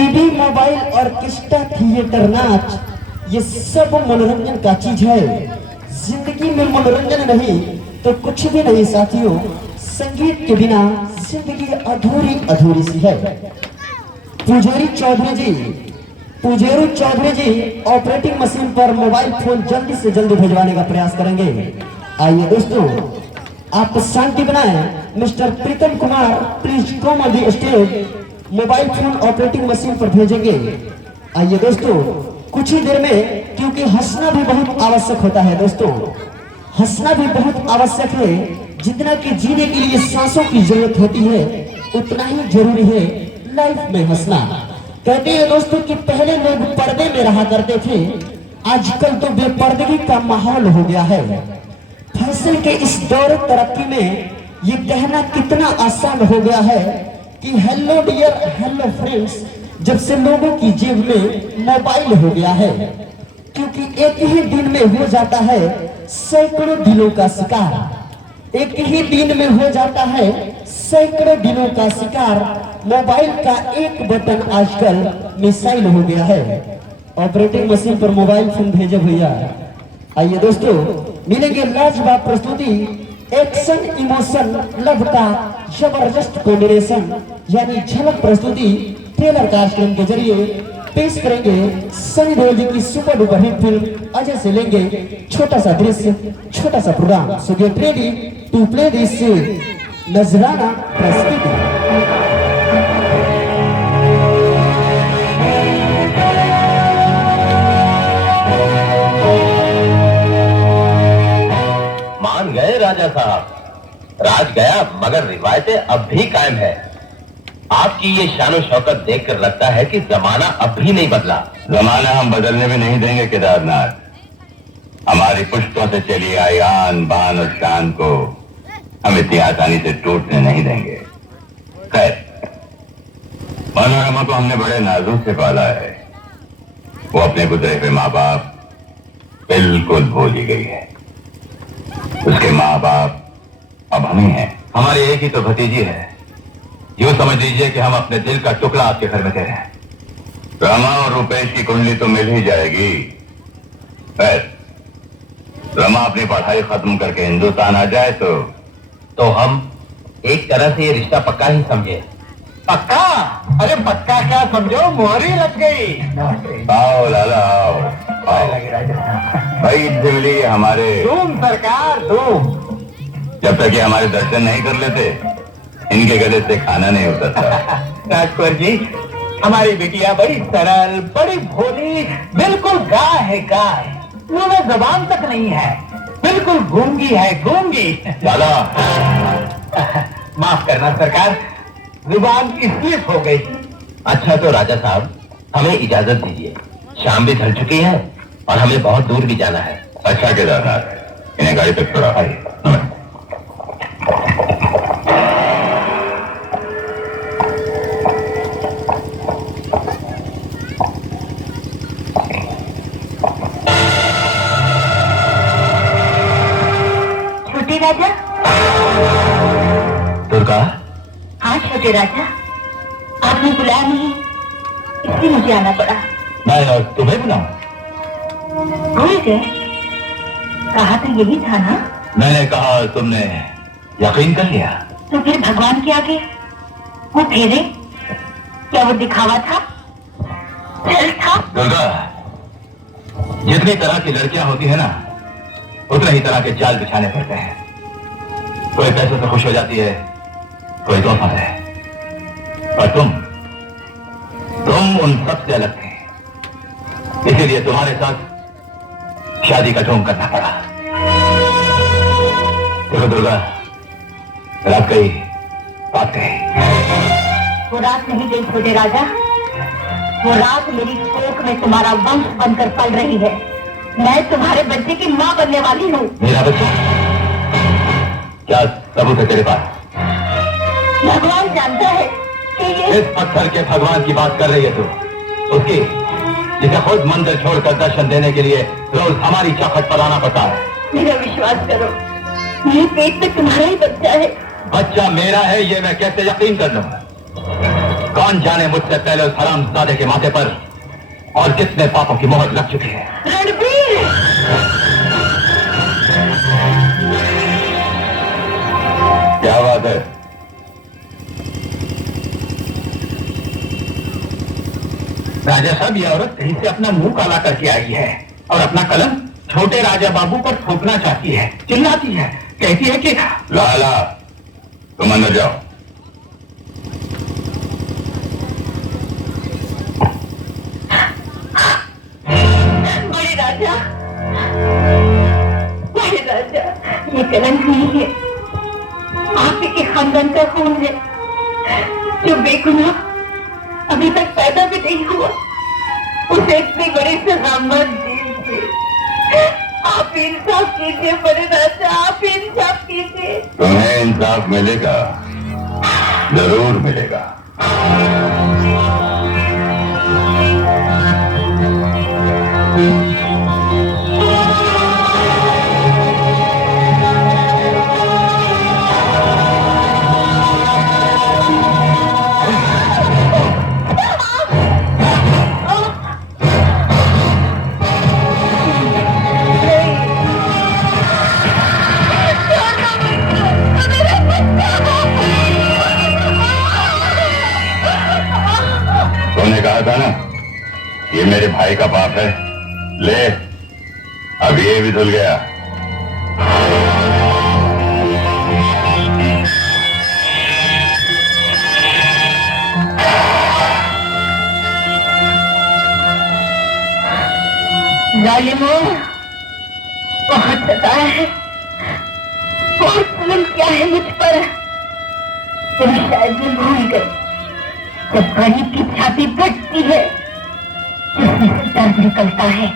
TV, mobile, orchestra, theatre, नाच, ये सब मनोरंजन का चीज है। जिंदगी में मनोरंजन नहीं तो कुछ भी नहीं साथियों। संगीत के बिना जिंदगी अधूरी अधूरी सी है। पुजेरी चौधरी जी ऑपरेटिंग मशीन पर मोबाइल फोन जल्दी से जल्दी भिजवाने का प्रयास करेंगे। आइए दोस्तों, आप शांति बनाएं। Mister Pritam Kumar please come on the stage. Mobile phone operating machine पर भेजेंगे। आइए दोस्तों, कुछ ही देर में, क्योंकि हंसना भी बहुत आवश्यक होता है दोस्तों, हंसना भी बहुत आवश्यक है। जितना कि जीने के लिए सांसों की जरूरत होती है उतना ही जरूरी है लाइफ में हंसना। कहते हैं दोस्तों कि पहले लोग पर्दे में रहा करते थे, आजकल तो बेपर्दगी का माहौल हो गया है। फैशन के इस दौर तरक्की में ये कहना कितना आसान हो गया है कि हेलो डियर, हेलो फ्रेंड्स, जब से लोगों की जेब में मोबाइल हो गया है। क्योंकि एक ही दिन में हो जाता है सैकड़ों दिलों का शिकार। एक ही दिन में हो जाता है सैकड़ों दिनों का शिकार। मोबाइल का एक बटन आजकल मिसाइल हो गया है। ऑपरेटिंग मशीन पर मोबाइल फोन भेजे भैया। आइए दोस्तों, मिलेंगे लाजवाब प्रस्तुति, एक्शन, इमोशन, लव का जबरदस्त कॉम्बिनेशन, यानी झलक प्रस्तुति ट्रेलर कार्यक्रम के जरिए पेश करेंगे सनी देओल जी की super duper hit film Ajay से लेंगे छोटा सा दृश्य, छोटा सा programme. So get ready to play this नजराना प्रस्तुति। मान गए राजा साहब, राज गया मगर रिवायतें अब भी कायम है। आपकी ये शानो शौकत देखकर लगता है कि जमाना अब भी नहीं बदला। जमाना हम बदलने भी नहीं देंगे केदारनाथ। हमारी पुश्तों से चली आई आन बान और शान को हम इतनी आसानी से टूटने नहीं देंगे। खैर, मनोरमा को हमने बड़े नाजुक से पाला है। वो अपने गुजरे हुए माँ बाप बिल्कुल भूल ही गई है। उसके माँ बाप अब हम ही हैं। हमारी एक ही तो भतीजी है। यूं समझ लीजिए कि हम अपने दिल का टुकड़ा आपके घर में दे रहे हैं। रमा और रुपेश की कुंडली तो मिल ही जाएगी। रमा अपनी पढ़ाई खत्म करके हिंदुस्तान आ जाए तो हम एक तरह से ये रिश्ता पक्का ही समझे। पक्का? अरे पक्का क्या समझो, मोहरी लग गई। आओ लाला आओ, भाई दिल्ली हमारे धूम सरकार धूम। जब तक ये हमारे दर्शन नहीं कर लेते इनके गले से खाना नहीं उतरता। राजकुमार जी, हमारी बिटिया बड़ी सरल, बड़ी भोली, बिल्कुल गाय है गाय। मुंह में जबान तक नहीं है, बिल्कुल गूंगी है गूंगी। लाला माफ करना सरकार, जुबान स्लिप हो गई। अच्छा तो राजा साहब, हमें इजाजत दीजिए। शाम भी ढल चुकी है और हमें बहुत दूर भी जाना है। अच्छा केदारनाथ, इन्हें गाड़ी तक छोड़ा। छोटे राजा। दुर्गा, हाँ छोटे राजा, आपने बुलाया नहीं इसलिए मुझे आना पड़ा। मैं और तुम्हें बुलाऊं? भूल गए? कहा तो यही था ना। मैंने कहा, तुमने यकीन कर लिया। तो फिर भगवान के आगे वो फेरे, क्या वो दिखावा था, छल था? दुर्गा, जितनी तरह की लड़कियां होती है ना, उतने ही तरह के जाल बिछाने पड़ते हैं। कोई पैसे से खुश हो जाती है, कोई तोहफा है, और तुम उन सबसे अलग थे। इसीलिए तुम्हारे साथ शादी का ढोंग करना पड़ा। देखो दुर्गा, रात गई, बात गई। वो रात नहीं गई छोटे राजा, वो रात मेरी कोख में तुम्हारा वंश बनकर पल रही है। मैं तुम्हारे बच्चे की माँ बनने वाली हूँ। मेरा बच्चा? क्या सबूत है तेरे पास? भगवान जानता है कि ये इस पत्थर के भगवान की बात कर रही है तू, उसकी जिसे खुद मंदिर छोड़कर दर्शन देने के लिए रोज हमारी चौखट पर आना पड़ता है। मेरा विश्वास करो, मेरे पेट में तुम्हारा ही बच्चा है। बच्चा मेरा है ये मैं कैसे यकीन कर लूं? कौन जाने मुझसे पहले उस हरामजादे के माथे पर और कितने पापों की मोहर लग चुकी है। रणबीर! क्या बात है? राजा साहब, ये औरत कहीं से अपना मुंह काला करके आई है और अपना कलम छोटे राजा बाबू पर ठोकना चाहती है, चिल्लाती है, कहती है कि लाला, तुम अंदर जाओ। बड़े राजा, ये कलंक नहीं है, आप ही के खानदान का खून है, जो बेगुनाह अभी तक पैदा भी नहीं हुआ, उसे इतनी बड़ी सजा मत दीजिए। आप इंसाफ कीजिए बड़े राजा, आप इंसाफ कीजिए। तुम्हें इंसाफ मिलेगा, जरूर मिलेगा। तुमने कहा था ना, ये मेरे भाई का बाप है। ले, अब ये भी धुल गया। जालिमों, बहुत सताया है, बहुत जुल्म किया है मुझ पर। तुम शायद मैं भूल गई, जब गरीब की छाती फटती है, जिसमें से दर्द निकलता है,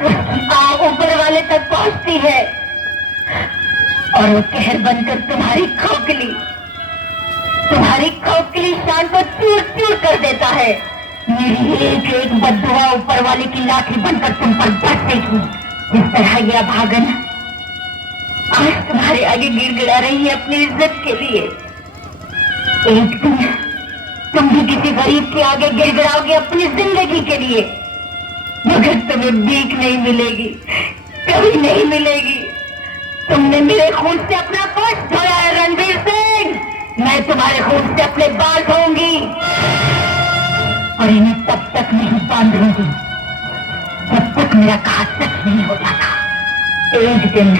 उसकी आग ऊपर वाले तक पहुंचती है और वो कहर बनकर तुम्हारी खोखली शान को चूर चूर कर देता है। मेरी एक एक बद्दुआ ऊपर वाले की लाठी बनकर तुम पर बरसेगी। जिस तरह यह भागन आज तुम्हारे आगे गिड़गिड़ा रही है अपनी इज्जत के लिए, एक दिन तुम भी किसी गरीब के आगे गिड़गिड़ाओगे अपनी जिंदगी के लिए, मगर तुम्हें भीख नहीं मिलेगी, कभी नहीं मिलेगी। तुमने मेरे खून से अपना फर्ज धोया है रणवीर सिंह, मैं तुम्हारे खून से अपने बाल धोऊंगी और इन्हें तब तक नहीं बांधूंगी जब तक मेरा कहा सच नहीं हो जाता। एक दिन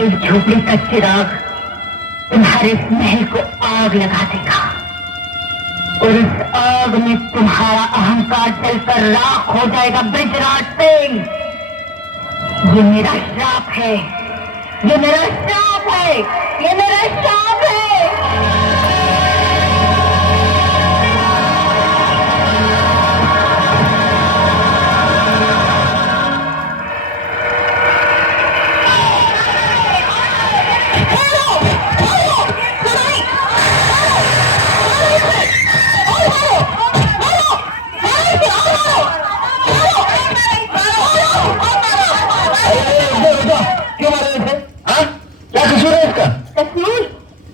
एक झोपड़ी का चिराग तुम्हारे महल को आग लगा देगा और इस आग में तुम्हारा अहंकार जलकर राख हो जाएगा। बृजराज सिंह, ये मेरा श्राप है, ये मेरा श्राप है, ये मेरा श्राप है।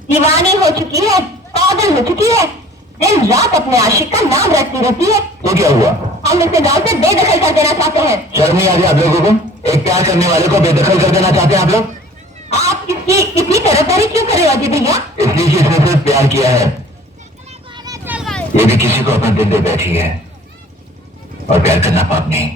दीवानी हो चुकी है, पागल हो चुकी है, दिन रात अपने आशिक का नाम रटती रहती है। तो क्या हुआ? हम इसे गांव से बेदखल कर देना चाहते हैं। शर्म नहीं आ रही आप लोगों को? एक प्यार करने वाले को बेदखल कर देना चाहते हैं आप लोग? आप इसकी इतनी तरफदारी क्यों कर रहे हो अजय भैया? इसलिए कि इसने सिर्फ प्यार किया है, ये भी किसी को अपना दिल दे बैठी है और प्यार करना पाप नहीं।